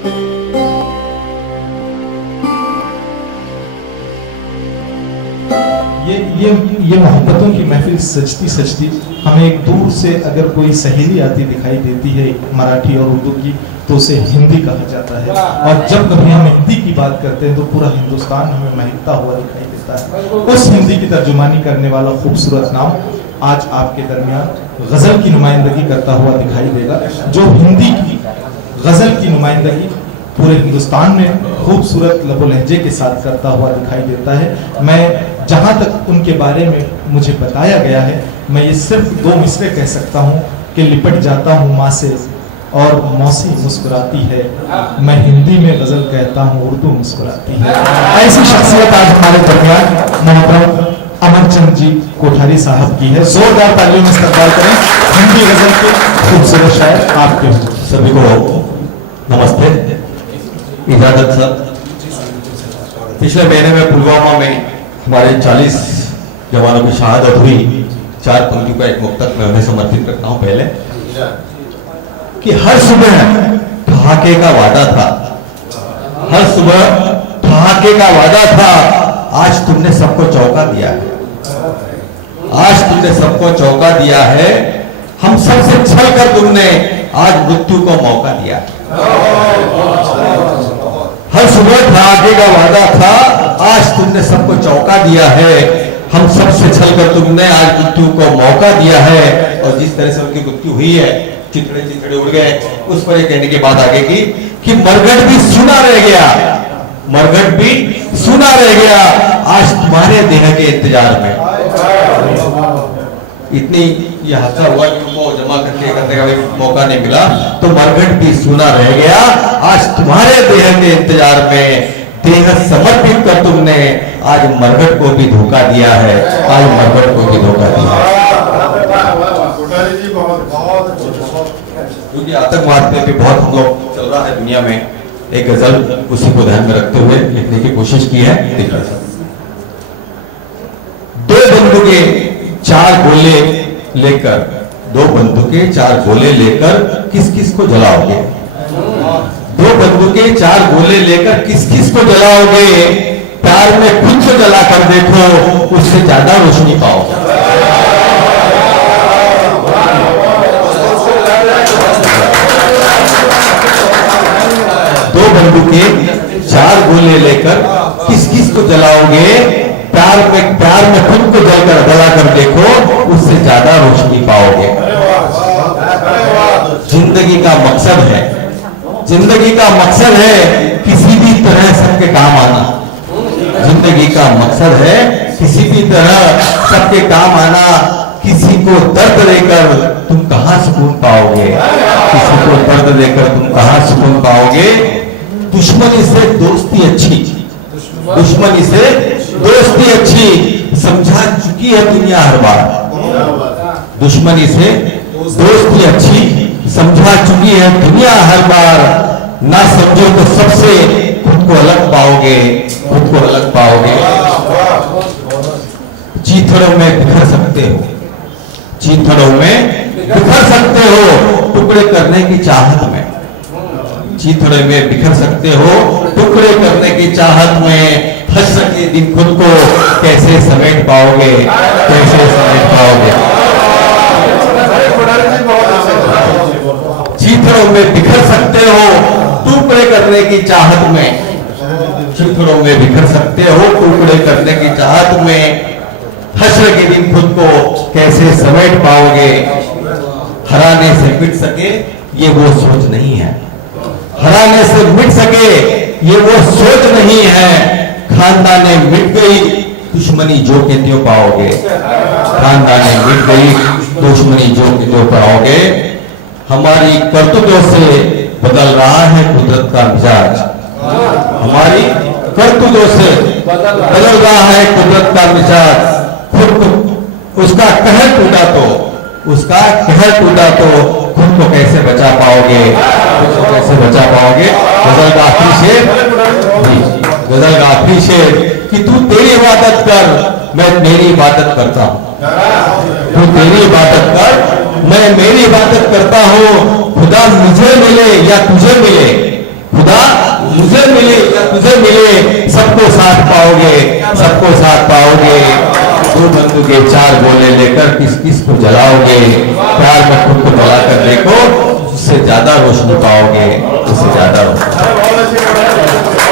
ये मोहब्बतों की महफिल सजती सजती हमें एक दूर से अगर कोई सहेली आती दिखाई देती है मराठी और उर्दू की, तो उसे हिंदी कहा जाता है। और जब कभी हम हिंदी की बात करते हैं तो पूरा हिंदुस्तान हमें महकता हुआ दिखाई देता है। उस हिंदी की तर्जुमानी करने वाला खूबसूरत नाम आज आपके दरमियान गजल की नुमाइंदगी करता हुआ दिखाई देगा, जो हिंदी की गजल की नुमाइंदगी पूरे हिंदुस्तान में खूबसूरत लबो लहजे के साथ करता हुआ दिखाई देता है। मैं जहां तक उनके बारे में मुझे बताया गया है, मैं ये सिर्फ 2 मिसरे कह सकता हूँ कि लिपट जाता हूँ माँ से और मौसी मुस्कुराती है, मैं हिंदी में गजल कहता हूँ उर्दू मुस्कुराती है। ऐसी शख्सियत आज हमारे दरमियान मोहतरम अमरचंद जी कोठारी साहब की है। जोरदार तालियों में इस्तकबाल करें हिंदी गजल के खूबसूरत शायर आपके। सभी को नमस्ते। इजाजत सर, पिछले महीने में पुलवामा में हमारे 40 जवानों की शहादत हुई। 4 पंक्तियों का एक मुक्तक मैं उन्हें समर्पित करता हूं। पहले कि हर सुबह ठहाके का वादा था, हर सुबह ठहाके का वादा था, आज तुमने सबको चौंका दिया है, आज तुमने सबको चौंका दिया है, हम सबसे छल कर तुमने आज मृत्यु को मौका दिया। हर सुबह ठहाके का वादा था, आज तुमने सबको चौंका दिया है, हम सबसे छल कर तुमने आज मृत्यु को मौका दिया है। और जिस तरह से उनकी मृत्यु हुई है, चितड़े चितड़े उड़ गए, उस पर कहने की बात आगे की कि मरघट भी सुना रह गया, मरघट भी सुना रह गया, आज तुम्हारे देह के इंतजार में। इतनी ये हादसा हुआ कि उनको जमा करने का भी मौका नहीं मिला, तो मरघट भी सुना रह गया, आज तुम्हारे देह के इंतजार में। देह समर्पित कर तुमने आज मरघट को भी धोखा दिया है, आज मरघट को भी धोखा दिया है। क्योंकि आतंकवाद में भी बहुत हम लोग चल रहा है दुनिया में, एक गजल उसी को ध्यान में रखते हुए लिखने की कोशिश की है। 2 बंदूकें 4 गोले लेकर, 2 बंदूकें 4 गोले लेकर किस किस को जलाओगे? 2 बंदूकें 4 गोले लेकर किस किस को जलाओगे? प्यार में खुद को जलाकर देखो, उससे ज्यादा रोशनी पाओगे। 2 बंदूकें 4 गोले लेकर किस किस को जलाओगे? प्यार में खुद को जलाकर देखो, उससे ज्यादा रोशनी पाओगे। जिंदगी का मकसद है, जिंदगी का मकसद है किसी भी तरह सबके काम आना। जिंदगी का मकसद है किसी भी तरह सबके काम आना। किसी को दर्द देकर तुम कहां सुकून पाओगे? किसी को दर्द देकर तुम कहां सुकून पाओगे? दुश्मनी से दोस्ती अच्छी, दुश्मनी से दोस्ती अच्छी, समझा चुकी है दुनिया हर बार। दुश्मनी से दोस्ती अच्छी, समझा चुकी है दुनिया हर बार। ना समझो तो सबसे खुद को अलग पाओगे, खुद को अलग पाओगे। चीथड़ों में बिखर सकते हो, चीथड़ों में बिखर सकते हो टुकड़े करने की चाहत में। चीथड़े में बिखर सकते हो टुकड़े करने की चाहत में। हश्र के दिन खुद को कैसे समेट पाओगे, कैसे समेट पाओगे? चीथड़ों में बिखर सकते हो टुकड़े करने की चाहत में। चीथड़ों में बिखर सकते हो टुकड़े करने की चाहत में। हश्र के दिन खुद को कैसे समेट पाओगे? हराने से मिट सके ये वो सोच नहीं है, हराने से मिट सके ये वो सोच नहीं है। खानदाने मिट गई दुश्मनी जो के त्यों पाओगे, खानदाने मिट गई दुश्मनी जो के त्यों पाओगे। हमारी करतूतों से बदल रहा है कुदरत का मिजाज, हमारी करतूतों से बदल रहा है कुदरत का मिजाज। खुद उसका कहर टूटा तो, उसका कहर टूटा तो खुद को कैसे बचा पाओगे, खुद को कैसे बचा पाओगे? गजल का आखिरी शेर, गजल का आखिरी शेर कि तू तेरी इबादत कर, मैं मेरी इबादत करता हूँ। तू तेरी इबादत कर, मैं मेरी इबादत करता हूँ। खुदा मुझे मिले या तुझे मिले, खुदा मुझे मिले या तुझे मिले, सबको साथ पाओगे, सबको साथ पाओगे। दो बंदूकें चार गोले लेकर किस किस को जलाओगे? प्यार में खुद को जला कर देखो, उससे ज्यादा रोशनी पाओगे, उससे ज्यादा रोशनी।